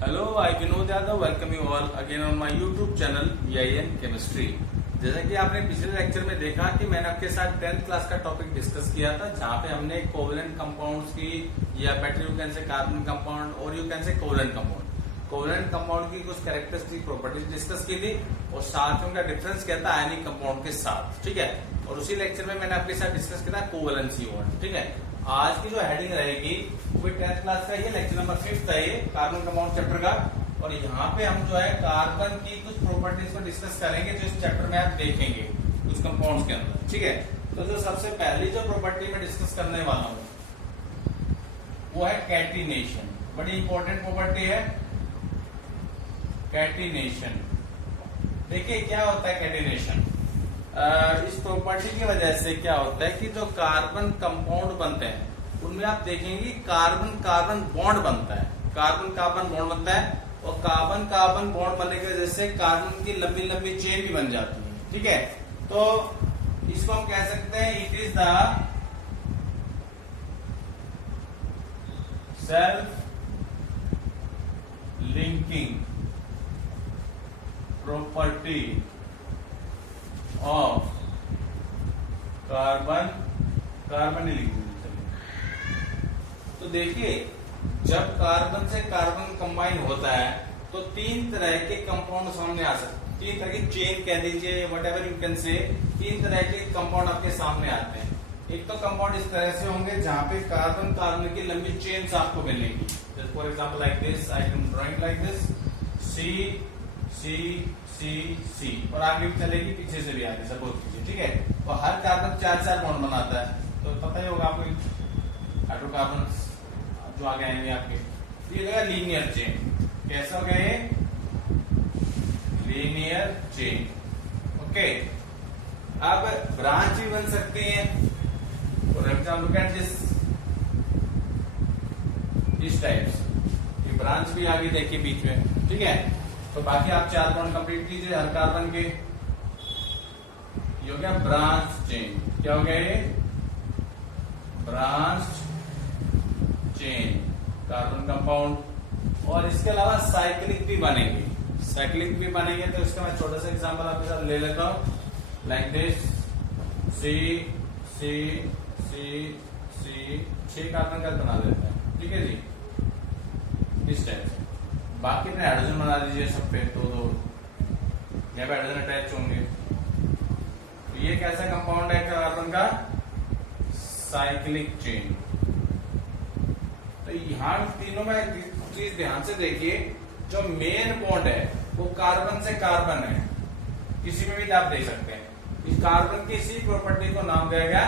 Hello, I Vinod Yadav welcome you all again on my YouTube channel VIN chemistry. जैसा कि आपने पिछले लेक्चर में देखा कि मैंने आपके साथ 10th क्लास का टॉपिक डिस्कस किया था, जहां पे हमने कोवेलेंट कंपाउंड्स की या better you can say carbon compound और you can say covalent compound की कुछ कैरेक्टरिस्टिक प्रॉपर्टीज डिस्कस की थी और साथ में उनका डिफरेंस क्या था आयनिक कंपाउंड के साथ। ठीक है, और उसी लेक्चर में मैंने आपके साथ डिस्कस किया था कोवेलेंसी बॉन्ड। ठीक है, आज की जो हेडिंग रहेगी वो 10th क्लास का ये लेक्चर नंबर 5 है, ये कार्बन कंपाउंड चैप्टर का। और यहाँ पे हम जो है कार्बन की कुछ प्रॉपर्टीज को डिस्कस करेंगे जो इस चैप्टर में आप देखेंगे कुछ कंपाउंड्स के अंदर। ठीक है, तो जो सबसे पहली जो प्रॉपर्टी मैं डिस्कस करने वाला हूँ वो है कैटिनेशन। बड़ी इंपॉर्टेंट प्रॉपर्टी है कैटिनेशन। देखिए क्या होता है कैटिनेशन। इस प्रॉपर्टी की वजह से क्या होता है कि जो कार्बन कंपाउंड बनते हैं उनमें आप देखेंगे कार्बन कार्बन बॉन्ड बनता है, कार्बन कार्बन बॉन्ड बनता है और कार्बन कार्बन बॉन्ड बनने की वजह से कार्बन की लंबी लंबी चेन भी बन जाती है। ठीक है, तो इसको हम कह सकते हैं it is the self linking property of carbon carbon linking. तो देखिए जब कार्बन से कार्बन कंबाइन होता है तो तीन तरह के कंपाउंड सामने आ सकते हैं, तीन तरह की चेन कह दीजिए वट एवर यू कैन से, तीन तरह के कंपाउंड आपके सामने आते हैं। एक तो कंपाउंड इस तरह से होंगे जहां पे कार्बन कार्बन की लंबी चेन्स आपको मिलेंगी। For example like this, I can drawing like this, C C C C और आगे भी चलेगी, पीछे से भी आगे सपोज कीजिए। ठीक है, और हर कार्बन चार चार बॉन्ड बनाता है, तो पता ही होगा आपको हाइड्रोकार्बन जो आगे आएंगे आपके, ये लगा लीनियर चेन। कैसा हो गया ये लीनियर चेन। ओके, अब ब्रांच भी बन सकती है। For example look at this, इस टाइप्स ये ब्रांच भी आगे देखिए बीच में। ठीक है, तो बाकी आप चार बॉन्ड कंप्लीट कीजिए हर कार्बन के, ये हो गया ब्रांच चेन। क्या हो गया ये ब्रांच चेन कार्बन कंपाउंड। और इसके अलावा साइक्लिक भी बनेंगे, साइक्लिक भी बनेंगे। तो इसका मैं छोटा सा एग्जांपल आपके साथ ले लेता हूं, like this, C C C C, 6 carbon का बना देते हैं। ठीक है जी, इस टाइप से। बाकी में हाइड्रोजन बना दीजिए सब पे, दो दो यहाँ पे हाइड्रोजन अटैच होंगे। तो ये कैसा कंपाउंड है कार्बन का साइक्लिक चेन। तो यहाँ तीनों में एक चीज ध्यान से देखिए, जो मेन बॉन्ड है वो कार्बन से कार्बन है, किसी में भी आप देख सकते हैं। इस कार्बन की इसी प्रॉपर्टी को नाम दिया गया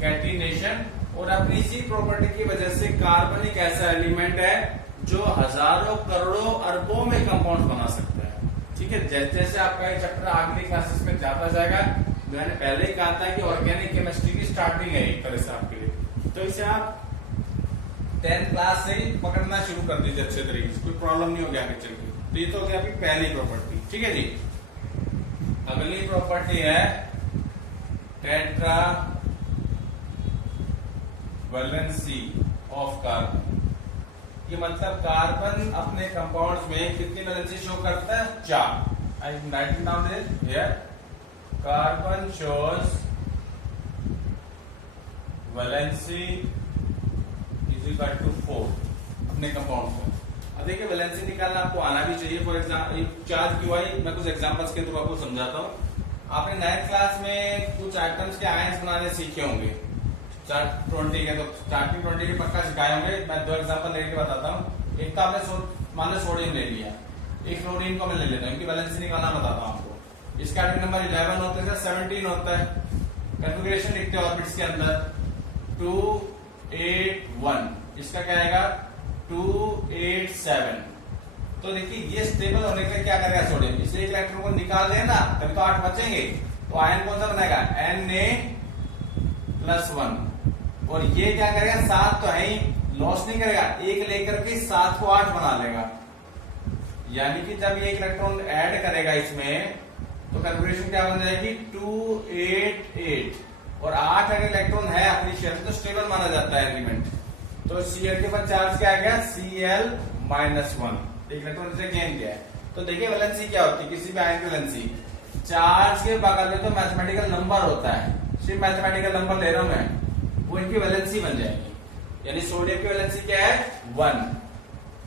कैटिनेशन। और अपनी इसी प्रॉपर्टी की वजह से कार्बन एक ऐसा एलिमेंट है जो हजारों करोड़ों अरबों में कंपाउंड बना सकता है। ठीक है, जैसे जैसे आपका ये चैप्टर आगे क्लासेस में जाता जाएगा, मैंने पहले ही कहा था कि ऑर्गेनिक केमिस्ट्री की स्टार्टिंग है एक तरह से आपके लिए। तो इसे आप 10th क्लास से ही पकड़ना शुरू कर दीजिए अच्छे तरीके से, कोई प्रॉब्लम नहीं होगी आगे चल के। तो ये तो हो गया आपकी पहली प्रॉपर्टी। ठीक है जी, अगली प्रॉपर्टी है टेट्रा वैलेंसी ऑफ कार्बन। ये मतलब कार्बन अपने कंपाउंड्स में कितनी वैलेंसी शो करता है? 4। I am writing down this here, carbon shows valency is equal to 4 अपने कंपाउंड को। अब देखिए वैलेंसी निकालना आपको आना भी चाहिए। फॉर एग्जाम्पल चार्ज क्यों आई, मैं कुछ एग्जांपल्स के थ्रू आपको समझाता हूँ। आपने 9th क्लास में कुछ आइटम्स के आयंस बनाने सीखे होंगे, 20 के, तो स्टार्टिंग 20 के पक्का सिखाए होंगे। मैं 2 एग्जांपल लेके बताता हूँ। एक तो आपने मान लो सोडियम ले लिया, एक फ्लोरीन को मैं ले लेता हूँ, इनकी वैलेंसी निकालना बताता हूँ आपको। इसका एटॉमिक नंबर 11 होता है, 17 होता है। कॉन्फ़िगरेशन लिखते हैं ऑर्बिट्स के अंदर 281, इसका क्या आएगा 287। तो देखिए ये स्टेबल होने के लिए क्या करेगा सोडियम, इसलिए एक इलेक्ट्रॉन को निकाल देना तभी तो 8 बचेंगे। तो आयन कौन सा बनाएगा Na+1। और ये क्या करेगा, 7 तो है ही, लॉस नहीं करेगा, एक लेकर के 7 को 8 बना लेगा। यानी कि जब ये इलेक्ट्रॉन ऐड करेगा इसमें तो कॉन्फ़िगरेशन क्या बन जाएगी 288। और 8 अगर इलेक्ट्रॉन है अपनी शेयर तो स्टेबल माना जाता है एलिमेंट। तो Cl के बाद चार्ज क्या आ गया Cl-1। एक इलेक्ट्रॉन से गेन किया है। तो देखिए वैलेंसी क्या होती है किसी भी आयन की वैलेंसी, चार्ज के बगल में तो मैथमेटिकल नंबर होता है, सिर्फ मैथमेटिकल नंबर ले रहा हूं मैं, वो इनकी वैलेंसी बन जाएगी। यानी सोडियम की वैलेंसी क्या है 1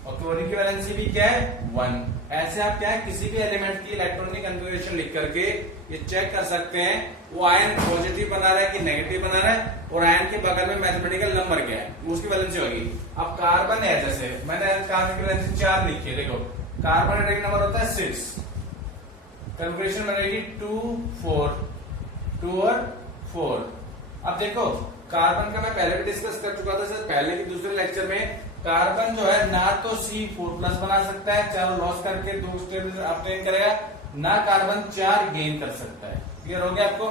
और क्लोरीन की वैलेंसी भी क्या है 1। ऐसे आप क्या है किसी भी एलिमेंट की इलेक्ट्रॉनिक कन्फिगरेशन लिख करके ये चेक कर सकते हैं वो आयन पॉजिटिव बना रहा है कि नेगेटिव बना रहा है, और आयन के बगल में मैथमेटिकल नंबर क्या है वो उसकी वैलेंसी होगी। अब कार्बन है, जैसे मैंने कार्बन की वैलेंसी 4 लिखी है, देखो कार्बन एटॉमिक नंबर होता है 6, कन्फिगरेशन बनेगी 2 4 2 और 4। अब देखो कार्बन का मैं पहले भी डिस्कस कर चुका था सर, पहले के दूसरे लेक्चर में। कार्बन जो है ना तो C4+ बना सकता है, चारों लॉस करके 2 स्टेबल ऑब्टेन करेगा, ना कार्बन 4 गेन कर सकता है। क्लियर हो गया आपको?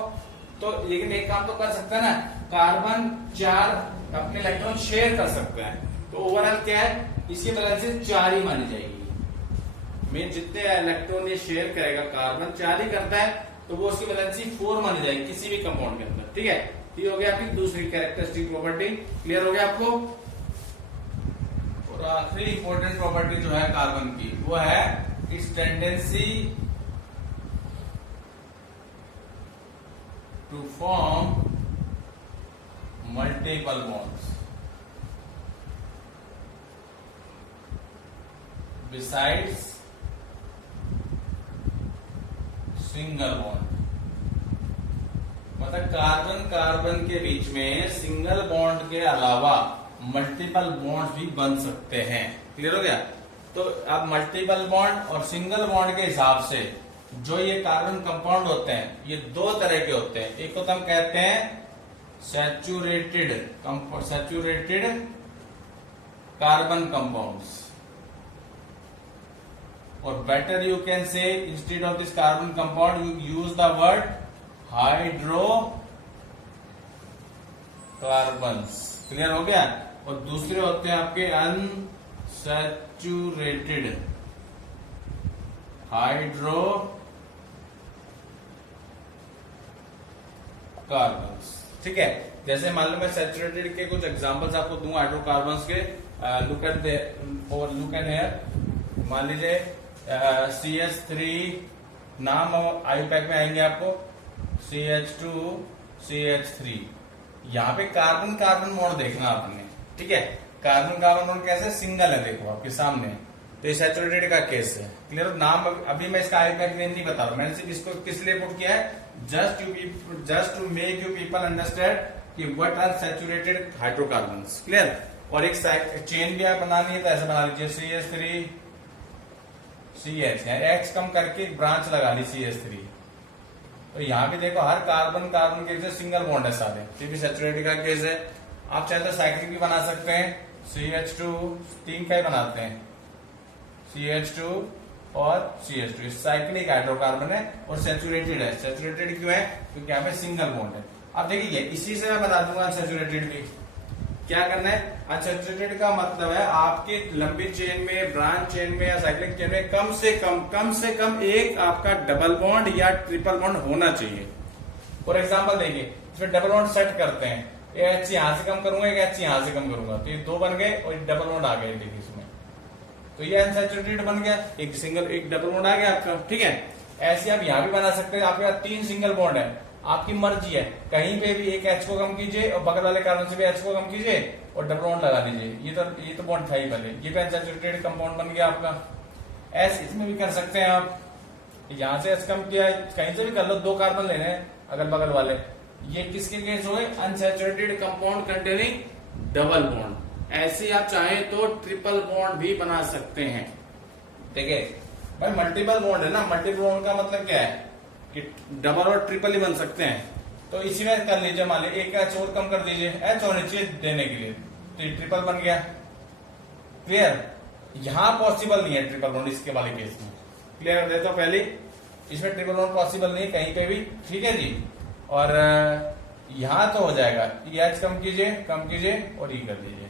तो लेकिन एक काम तो कर सकता है ना, कार्बन 4 अपने इलेक्ट्रॉन शेयर कर सकता है। तो ओवरऑल क्या है, इसकी वैलेंसी 4 ही मानी जाएगी। में जितने इलेक्ट्रॉन ये शेयर करेगा कार्बन 4 ही करता है, तो वो उसकी वैलेंसी 4 मानी जाएगी किसी भी कंपाउंड के अंदर। ठीक है, ये हो गया आपकी दूसरी कैरेक्टरिस्टिक प्रॉपर्टी। क्लियर हो गया आपको? और आखिरी इंपॉर्टेंट प्रॉपर्टी जो है कार्बन की वो है its tendency to form multiple bonds besides single bond. मतलब कार्बन कार्बन के बीच में सिंगल बॉन्ड के अलावा मल्टीपल बॉन्ड भी बन सकते हैं। क्लियर हो गया? तो अब मल्टीपल बॉन्ड और सिंगल बॉन्ड के हिसाब से जो ये कार्बन कंपाउंड होते हैं ये 2 तरह के होते हैं। एक को तो हम कहते हैं सैचुरेटेड कार्बन कंपाउंड्स, और बेटर यू कैन से instead of this carbon compound you use the word hydro carbons. Clear हो गया? और दूसरे होते हैं आपके अनसैचुरेटेड हाइड्रो कार्बन्स। ठीक है, जैसे मान लो मैं सैचुरेटेड के कुछ एग्जांपल्स आपको दूं हाइड्रोकार्बन्स के। लुक एट हियर, मान लीजिए CH3 नाम आई पैक में आएंगे आपको, CH2 CH3। यहाँ पे कार्बन कार्बन बॉन्ड देखना आपने। ठीक है, कार्बन कार्बन बॉन्ड कैसे सिंगल है, देखो आपके सामने। तो ये सैचुरेटेड का केस है। क्लियर? नाम अभी मैं इसका आई पैक नहीं बता रहा हूं, मैंने सिर्फ इसको किस लिए पुट किया है, just to make you people understand कि what are saturated hydrocarbons. Clear? और एक चेन भी आप बनानी है तो ऐसे बना लीजिए CH3 CH, X कम करके ब्रांच लगा ली CH3। तो यहाँ भी देखो हर कार्बन कार्बन के सिंगल बॉन्ड है सारे, ये भी सैचुरेटेड का केस है। आप चाहे तो साइक्लिक भी बना सकते हैं, CH2 3 का ही बनाते हैं, CH2 और CH2 साइक्लिक हाइड्रोकार्बन है और सैचुरेटेड है। सैचुरेटेड क्यों है? क्योंकि यहाँ पे सिंगल बॉन्ड है। अब देखिए इसी से मैं बता दूंगा अनसैचुरेटेड भी क्या करना है। अनसैचुरेटेड का मतलब है आपकी लंबी चेन में, ब्रांच चेन में या साइक्लिक चेन में कम से कम एक आपका डबल बॉन्ड या ट्रिपल बॉन्ड होना चाहिए। फॉर एग्जांपल देखिए, इसमें डबल बॉन्ड सेट करते हैं, एक H यहां से कम करूंगा, एक H यहां से कम करूंगा, तो ये 2 बन गए और डबल बॉन्ड आ गए। देखिए इसमें तो ये अनसैचुरेटेड बन गया, एक डबल बॉन्ड आ गया आपका। ठीक है, ऐसे आप यहां भी बना सकते हैं। आपके पास 3 सिंगल बॉन्ड है, आपकी मर्जी है, कहीं पे भी एक H को कम कीजिए और बगल वाले कार्बन से भी H को कम कीजिए और डबल बॉन्ड लगा दीजिए। ये तो बॉन्ड था ही पहले, ये भी अनसैचुरेटेड कंपाउंड बन गया आपका। ऐसे इसमें भी कर सकते हैं आप, यहां से H कम किया, कहीं से भी कर लो, 2 कार्बन लेने हैं अगल बगल वाले। ये किसके केस हो गए? Unsaturated compound containing double bond. ऐसे आप चाहें तो ट्रिपल बॉन्ड भी बना सकते हैं। ठीक है भाई, मल्टीपल बॉन्ड है ना, मल्टीपल बॉन्ड का मतलब क्या है कि डबल और ट्रिपल ही बन सकते हैं। तो इसी में कर लीजिए, मान लीजिए एक H और कम कर दीजिए H और नीचे देने के लिए, तो ये ट्रिपल बन गया। क्लियर? यहां पॉसिबल नहीं है ट्रिपल बॉन्ड इसके वाले केस में। क्लियर कर देता हूं पहले, इसमें ट्रिपल बॉन्ड पॉसिबल नहीं है कहीं पे भी। ठीक है जी, और यहां तो हो जाएगा, ये H कम कीजिए और ये कर दीजिए।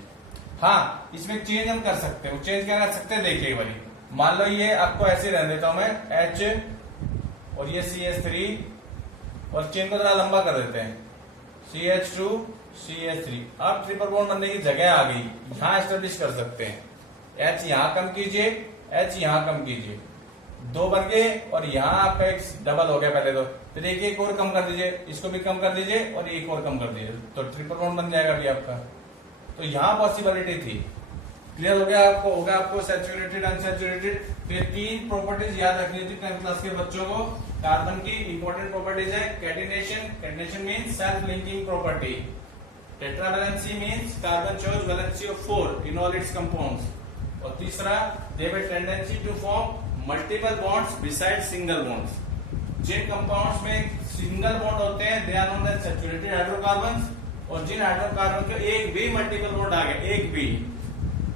हाँ, इसमें चेंज हम कर सकते हैं। चेंज क्या कर सकते हैं, देखिए भाई, मान लो ये आपको ऐसे रहने देता हूं मैं, H और ये CH3 और चेन को थोड़ा लंबा कर देते हैं, CH2 CH3। अब ट्रिपल बॉन्ड बनने की जगह आ गई, यहां एस्टेब्लिश कर सकते हैं। H यहां कम कीजिए H यहाँ कम कीजिए, 2 बन गए और यहाँ आपका एक डबल हो गया पहले तो, फिर एक और कम कर दीजिए, इसको भी कम कर दीजिए और एक और कम कर दीजिए, तो ट्रिपल बॉन्ड बन जाएगा अभी आपका। तो यहाँ पॉसिबिलिटी थी। क्लियर हो गया आपको? होगा आपको सैचुरेटेड अनसैचुरेटेड। तो ये 3 प्रॉपर्टीज याद रखनी थी 10th क्लास के बच्चों को। कार्बन की इंपॉर्टेंट प्रॉपर्टीज है catenation, catenation means self linking property. Tetravalency means carbon shows valency of 4 in all its compounds. और तीसरा, they have a tendency to form multiple bonds beside single bonds. जिन compounds में single bond होते हैं they are known as saturated hydrocarbons, और जिन hydrocarbon के एक भी मल्टीपल बॉन्ड आ गए, एक भी,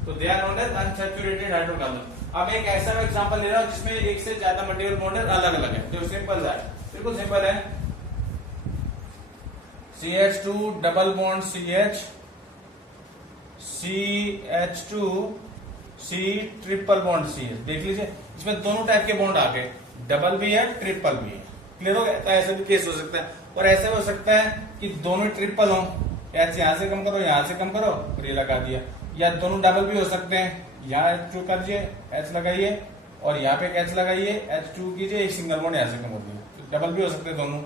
तो they are known as unsaturated hydrocarbon. अब एक ऐसा एग्जांपल ले रहा हूं जिसमें एक से ज्यादा मल्टीपल बॉन्ड अलग अलग है, जो सिंपल है, बिल्कुल सिंपल है। CH2 double bond CH, CH2 C triple bond CH। देख लीजिए इसमें दोनों टाइप के बॉन्ड आ गए, डबल भी है ट्रिपल भी है। क्लियर हो गया? तो ऐसा भी केस हो सकता है, और ऐसा भी हो सकता है कि दोनों ट्रिपल हो, H यहां से कम करो, यहां से कम करो और ये लगा दिया, या दोनों डबल भी हो सकते हैं, यहाँ H2 करिए, H लगाइए और यहाँ पे H लगाइए, H2 कीजिए, एक सिंगल बॉन्ड यहाँ से कम हो गया, तो डबल भी हो सकते हैं दोनों।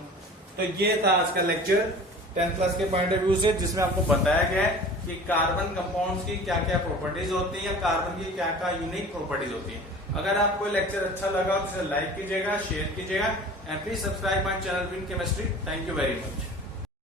तो ये था आज का लेक्चर 10th क्लास के पॉइंट ऑफ व्यू से, जिसमें आपको बताया गया है कि कार्बन कंपाउंड्स की क्या क्या प्रॉपर्टीज होती है, या कार्बन की क्या क्या यूनिक प्रॉपर्टीज होती है। अगर आपको लेक्चर अच्छा लगा तो इसे लाइक कीजिएगा, शेयर कीजिएगा, and please subscribe my channel win chemistry. Thank you very much.